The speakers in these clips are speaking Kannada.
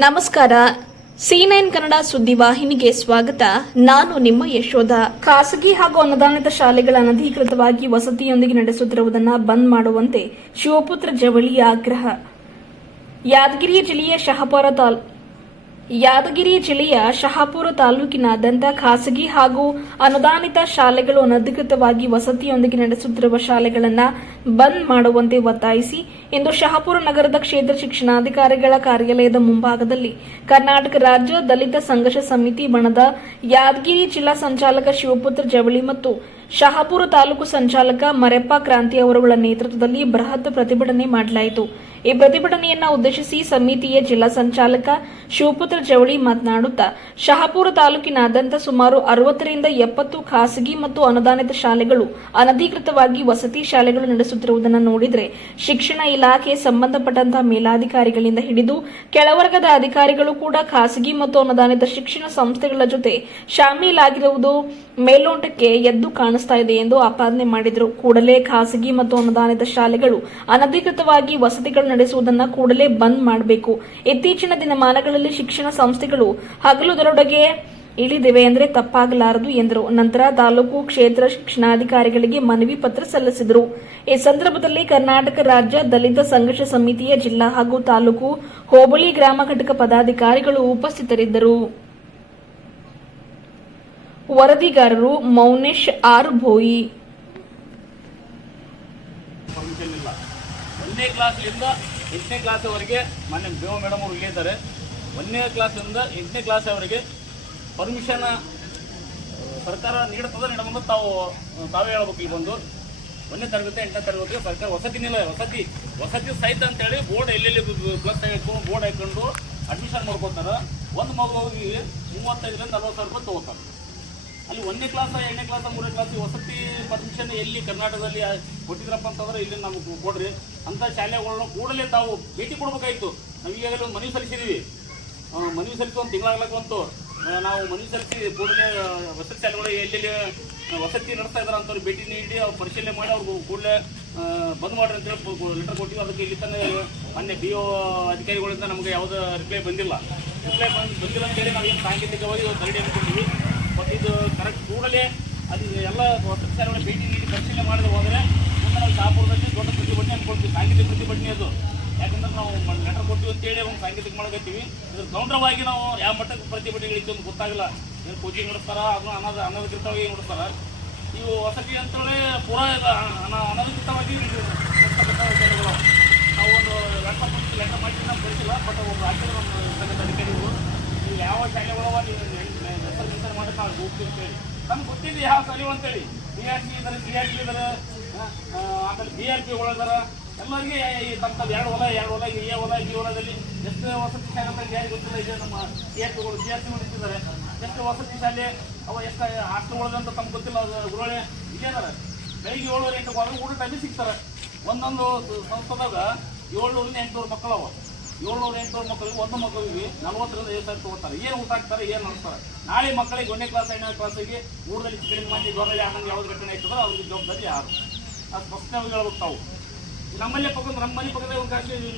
ನಮಸ್ಕಾರ. C9 ಕನ್ನಡ ಸುದ್ದಿವಾಹಿನಿಗೆ ಸ್ವಾಗತ. ನಾನು ನಿಮ್ಮ ಯಶೋಧ. ಖಾಸಗಿ ಹಾಗೂ ಅನುದಾನಿತ ಶಾಲೆಗಳ ಅನಧಿಕೃತವಾಗಿ ವಸತಿಯೊಂದಿಗೆ ನಡೆಸುತ್ತಿರುವುದನ್ನು ಬಂದ್ ಮಾಡುವಂತೆ ಶಿವಪುತ್ರ ಜವಳಿ ಆಗ್ರಹ. ಯಾದಗಿರಿ ಜಿಲ್ಲೆಯ ಶಹಾಪುರ ತಾಲೂಕಿನಾದ್ಯಂತ ಖಾಸಗಿ ಹಾಗೂ ಅನುದಾನಿತ ಶಾಲೆಗಳು ಅನಧಿಕೃತವಾಗಿ ವಸತಿಯೊಂದಿಗೆ ನಡೆಸುತ್ತಿರುವ ಶಾಲೆಗಳನ್ನು ಬಂದ್ ಮಾಡುವಂತೆ ಒತ್ತಾಯಿಸಿ ಇಂದು ಶಹಾಪುರ ನಗರದ ಕ್ಷೇತ್ರ ಶಿಕ್ಷಣಾಧಿಕಾರಿಗಳ ಕಾರ್ಯಾಲಯದ ಮುಂಭಾಗದಲ್ಲಿ ಕರ್ನಾಟಕ ರಾಜ್ಯ ದಲಿತ ಸಂಘರ್ಷ ಸಮಿತಿ ಬಣದ ಯಾದಗಿರಿ ಜಿಲ್ಲಾ ಸಂಚಾಲಕ ಶಿವಪುತ್ರ ಜವಳಿ ಮತ್ತು ಶಹಾಪುರ ತಾಲೂಕು ಸಂಚಾಲಕ ಮರೆಪ್ಪ ಕ್ರಾಂತಿ ಅವರುಗಳ ನೇತೃತ್ವದಲ್ಲಿ ಬೃಹತ್ ಪ್ರತಿಭಟನೆ ಮಾಡಲಾಯಿತು. ಈ ಪ್ರತಿಭಟನೆಯನ್ನು ಉದ್ದೇಶಿಸಿ ಸಮಿತಿಯ ಜಿಲ್ಲಾ ಸಂಚಾಲಕ ಶಿವಪುತ್ರ ಜವಳಿ ಮಾತನಾಡುತ್ತಾ, ಶಹಾಪುರ ತಾಲೂಕಿನಾದ್ಯಂತ ಸುಮಾರು 60 ರಿಂದ 70 ಖಾಸಗಿ ಮತ್ತು ಅನುದಾನಿತ ಶಾಲೆಗಳು ಅನಧಿಕೃತವಾಗಿ ವಸತಿ ಶಾಲೆಗಳು ನಡೆಸುತ್ತಿರುವುದನ್ನು ನೋಡಿದರೆ ಶಿಕ್ಷಣ ಇಲಾಖೆ ಸಂಬಂಧಪಟ್ಟಂತಹ ಮೇಲಾಧಿಕಾರಿಗಳಿಂದ ಹಿಡಿದು ಕೆಳವರ್ಗದ ಅಧಿಕಾರಿಗಳು ಕೂಡ ಖಾಸಗಿ ಮತ್ತು ಅನುದಾನಿತ ಶಿಕ್ಷಣ ಸಂಸ್ಥೆಗಳ ಜೊತೆ ಶಾಮೀಲಾಗಿರುವುದು ಮೇಲ್ನೋಟಕ್ಕೆ ಎದ್ದು ಕಾಣಿಸ್ತಾ ಇದೆ ಎಂದು ಆಪಾದನೆ ಮಾಡಿದರು. ಕೂಡಲೇ ಖಾಸಗಿ ಮತ್ತು ಅನುದಾನಿತ ಶಾಲೆಗಳು ಅನಧಿಕೃತವಾಗಿ ವಸತಿಗಳು ನಡೆಸುವುದನ್ನು ಕೂಡಲೇ ಬಂದ್ ಮಾಡಬೇಕು. ಇತ್ತೀಚಿನ ದಿನಮಾನಗಳಲ್ಲಿ ಶಿಕ್ಷಣ ಸಂಸ್ಥೆಗಳು ಹಗಲು ದರೋಡೆಗೆ ಇಳಿದಿವೆ ಎಂದರೆ ತಪ್ಪಾಗಲಾರದು ಎಂದರು. ನಂತರ ತಾಲೂಕು ಕ್ಷೇತ್ರ ಶಿಕ್ಷಣಾಧಿಕಾರಿಗಳಿಗೆ ಮನವಿ ಪತ್ರ ಸಲ್ಲಿಸಿದರು. ಈ ಸಂದರ್ಭದಲ್ಲಿ ಕರ್ನಾಟಕ ರಾಜ್ಯ ದಲಿತ ಸಂಘರ್ಷ ಸಮಿತಿಯ ಜಿಲ್ಲಾ ಹಾಗೂ ತಾಲೂಕು ಹೋಬಳಿ ಗ್ರಾಮ ಘಟಕ ಪದಾಧಿಕಾರಿಗಳು ಉಪಸ್ಥಿತರಿದ್ದರು. ವರದಿಗಾರರು ಮೌನೇಶ್ ಆರ್ ಭೋಯಿ. ಒಂದನೇ ಕ್ಲಾಸ್ನಿಂದ 8ನೇ ಕ್ಲಾಸ್ವರೆಗೆ ಮಾನ್ಯ ಬೇವ ಮೇಡಮ್ ಅವರು ಇಲ್ಲಿದ್ದಾರೆ. 1ನೇ ಕ್ಲಾಸ್ನಿಂದ 8ನೇ ಕ್ಲಾಸ್ವರೆಗೆ ಪರ್ಮಿಷನ್ ಸರ್ಕಾರ ನೀಡುತ್ತದೆ ನೀಡಬಹುದು. ತಾವೇ ಹೇಳ್ಬೇಕು. ಇಲ್ಲಿ ಬಂದು 1ನೇ ತರಗತಿ 8ನೇ ತರಗತಿ ಸರ್ಕಾರ ವಸತಿ ಸಹಿತ ಅಂತೇಳಿ ಬೋರ್ಡ್ ಎಲ್ಲೆಲ್ಲಿ ಪ್ಲಸ್ ಹಾಕೊಂಡು ಬೋರ್ಡ್ ಹಾಕೊಂಡು ಅಡ್ಮಿಷನ್ ಮಾಡ್ಕೊತಾರೆ. ಒಂದು ಮಗುವಿಗೆ 35 ರಿಂದ 40 ಸಾವಿರ ರೂಪಾಯಿ ತಗೋತಾರೆ. ಅಲ್ಲಿ 1ನೇ ಕ್ಲಾಸ್ 2ನೇ ಕ್ಲಾಸ್ 3ನೇ ಕ್ಲಾಸ್ ವಸತಿ ಪರ್ಮಿಷನ್ ಎಲ್ಲಿ ಕರ್ನಾಟಕದಲ್ಲಿ ಕೊಟ್ಟಿದ್ರಪ್ಪ ಅಂತಂದ್ರೆ ಇಲ್ಲಿ ನಮಗೆ ಕೊಡ್ರಿ ಅಂತ ಶಾಲೆಗಳನ್ನ ಕೂಡಲೇ ತಾವು ಭೇಟಿ ಕೊಡ್ಬೇಕಾಯ್ತು. ನಾವು ಈಗಾಗಲೇ ಒಂದು ಮನವಿ ಸಲ್ಲಿಸಿದ್ದೀವಿ. ಮನವಿ ಸಲ್ಲಿಸಿ ಒಂದು ತಿಂಗಳಾಗಲಕ್ಕಂತೂ ನಾವು ಮನವಿ ಸಲ್ಲಿಸಿ ಕೂಡಲೇ ವಸತಿ ಶಾಲೆಗಳು ಎಲ್ಲೆಲ್ಲಿ ವಸತಿ ನಡೆಸ್ತಾ ಇದ್ದಾರೆ ಅಂತವ್ರು ಭೇಟಿ ನೀಡಿ ಅವ್ರು ಪರಿಶೀಲನೆ ಮಾಡಿ ಅವ್ರಿಗೆ ಕೂಡಲೇ ಬಂದ್ ಮಾಡ್ರಿ ಅಂತೇಳಿ ಲೆಟರ್ ಕೊಟ್ಟಿವಿ. ಅದಕ್ಕೆ ಇಲ್ಲಿ ತನಕ ಮೊನ್ನೆ BO ಅಧಿಕಾರಿಗಳಿಂದ ನಮಗೆ ಯಾವುದೇ ರಿಪ್ಲೈ ಬಂದಿಲ್ಲ ಅಂತೇಳಿ ನಾವು ಏನು ಸಾಂಕೇತಿಕವಾಗಿ ಧರಣಿ ಅಂದ್ಕೊಂಡಿವಿ. ಬಟ್ ಇದು ಕರೆಕ್ಟ್ ಕೂಡಲೇ ಅದು ಎಲ್ಲ ವಸತಿ ಶಾಲೆಗಳ ಭೇಟಿ ನೀಡಿ ಪರಿಶೀಲನೆ ಮಾಡಿದ್ರೆ ಹೋದರೆ ಮುಂದೆ ನಾವು ಶಾಪುರದಲ್ಲಿ ದೊಡ್ಡ ಪ್ರತಿಭಟನೆ ಅಂದ್ಕೊಳ್ತೀವಿ. ಸಾಂಕೇತಿಕ ಪ್ರತಿಭಟನೆ ಅದು. ಯಾಕಂದ್ರೆ ನಾವು ಲೆಟರ್ ಕೊಟ್ಟಿವಿ ಅಂತೇಳಿ ಒಂದು ಸಾಂಕೇತಿಕ ಮಾಡಕತ್ತೀವಿ. ಇದ್ರ ಗೌರವವಾಗಿ ನಾವು ಯಾವ ಮಟ್ಟಕ್ಕೆ ಪ್ರತಿಭಟನೆಗಳಿತ್ತು ಅಂತ ಗೊತ್ತಾಗಲ್ಲ. ಏನು ಕೋಚಿಂಗ್ ನಡೆಸ್ತಾರ, ಅದನ್ನು ಅನಧಿಕೃತವಾಗಿ ನಡೆಸ್ತಾರ. ಇವು ವಸತಿ ಅಂತೇಳಿ ಪೂರಾ ಅನಧಿಕೃತವಾಗಿ ಶಾಲೆಗಳು ನಾವು ಒಂದು ಲೆಟರ್ ಮಾಡಿದ್ರೆ ನಮ್ಗೆ ಗೊತ್ತಿಲ್ಲ. ಬಟ್ ಒಬ್ಬರು ಹಾಕಿದ್ರೆ ನಮ್ಮ ಸಂಘದ ಅಧಿಕಾರಿಗಳು ನೀವು ಯಾವ ಶಾಲೆಗಳು ಹೆಸರು ಮಾಡಿ ನಾವು ಹೋಗ್ತೀವಿ ಅಂತೇಳಿ ನಮ್ಗೆ ಗೊತ್ತಿದೆ ಯಾವ ಶಾಲೆಗಳು ಅಂತೇಳಿ. BRC ಇದ್ದಾರೆ, CRC ಇದ್ದಾರೆ, ಆಮೇಲೆ BRPಗಳಿದ್ದಾರೆ. ಎಲ್ಲರಿಗೆ ತಮ್ಮ 2 ಹೊಲ A ಹೊಲ B ಹೊಲದಲ್ಲಿ ಎಷ್ಟು ವಸತಿ ಶಾಲೆ ಯಾರಿಗೆ ಗೊತ್ತಿಲ್ಲ. ಇದೆ ನಮ್ಮ CRCಗಳು ಇಟ್ಟಿದ್ದಾರೆ. ಎಷ್ಟು ವಸತಿ ಶಾಲೆ ಅವ ಎಷ್ಟು ಹಾಸ್ಟೆಲ್ಗಳು ಅಂತ ತಮ್ಗೆ ಗೊತ್ತಿಲ್ಲ. ಗುರುಳೆ ಇದೇ ಇದ್ದಾರೆ. ಬೆಳಿಗ್ಗೆ 7 8 ಹೋದ್ರೆ ಊಟ ಟೈಮಿಗೆ ಸಿಗ್ತಾರೆ. ಒಂದೊಂದು ಸಂಸ್ಥೆದಾಗ 700 ರಿಂದ 800 ಮಕ್ಕಳು ಅವ. 700 800 ಮಕ್ಕಳಿಗೆ ಒಂದು ಮಕ್ಕಳಿಗೆ 40 ರಿಂದ 50 ಸಾವಿರ ತಗೋತಾರೆ. ಏನು ಊಟ ಹಾಕ್ತಾರೆ, ಏನು ನಡೆಸ್ತಾರೆ. ನಾಳೆ ಮಕ್ಕಳಿಗೆ 1ನೇ ಕ್ಲಾಸ್ 2ನೇ ಕ್ಲಾಸಿಗೆ ಊರಲ್ಲಿ ಕಡಿಮೆ ಮಂದಿ ದೊಡ್ಡಲ್ಲಿ ಆನಂದ ಯಾವ್ದು ಘಟನೆ ಆಯ್ತದ್ರೆ ಅವ್ರಿಗೆ ಜವಾಬ್ದಾರಿ ಯಾರು? ಅದು ಸ್ಪಷ್ಟವಾಗಿ ಹೇಳ್ಬೇಕು ತಾವು. ನಮ್ಮ ಮನೆ ಪಕ್ಕದ ಒಂದು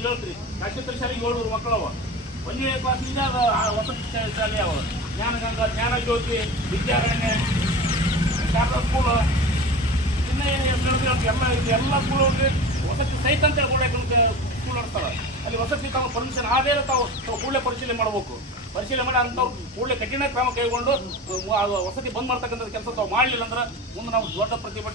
ಹೇಳ್ತೀರಿ ಕಾಶ್ಮೀರ ಶಾಲೆಗೆ 700 ಮಕ್ಕಳು ಅವ. 1ನೇ ಕ್ಲಾಸ್ನಿಂದ ಅದು ವಸತಿ ಶಾಲೆ ಅವ. ಜ್ಞಾನಗಂಗಾ, ಜ್ಞಾನ ಜ್ಯೋತಿ, ವಿದ್ಯಾರಣ್ಯ, ಶಾರದಾ ಸ್ಕೂಲ್, ಇನ್ನೂ ಎಲ್ಲ ಸ್ಕೂಲ್ಗಳಿಗೆ ವಸತಿ ಸಹಿತ ಅಂತೇಳಿ ಸ್ಕೂಲ್ ನಡೆಸ್ತಾರೆ. ಅಲ್ಲಿ ವಸತಿ ತಾವು ಪರ್ಮಿಷನ್ ಆದೇ ತಾವು ಕೂಡಲೇ ಪರಿಶೀಲನೆ ಮಾಡಬೇಕು. ಪರಿಶೀಲನೆ ಮಾಡಿ ಅಂಥವ್ರು ಕೂಡಲೇ ಕಠಿಣ ಕ್ರಮ ಕೈಗೊಂಡು ವಸತಿ ಬಂದ್ ಮಾಡ್ತಕ್ಕಂಥ ಕೆಲಸ ತಾವು ಮಾಡಲಿಲ್ಲ ಅಂದ್ರೆ ಮುಂದೆ ನಾವು ದೊಡ್ಡ ಪ್ರತಿಭಟನೆ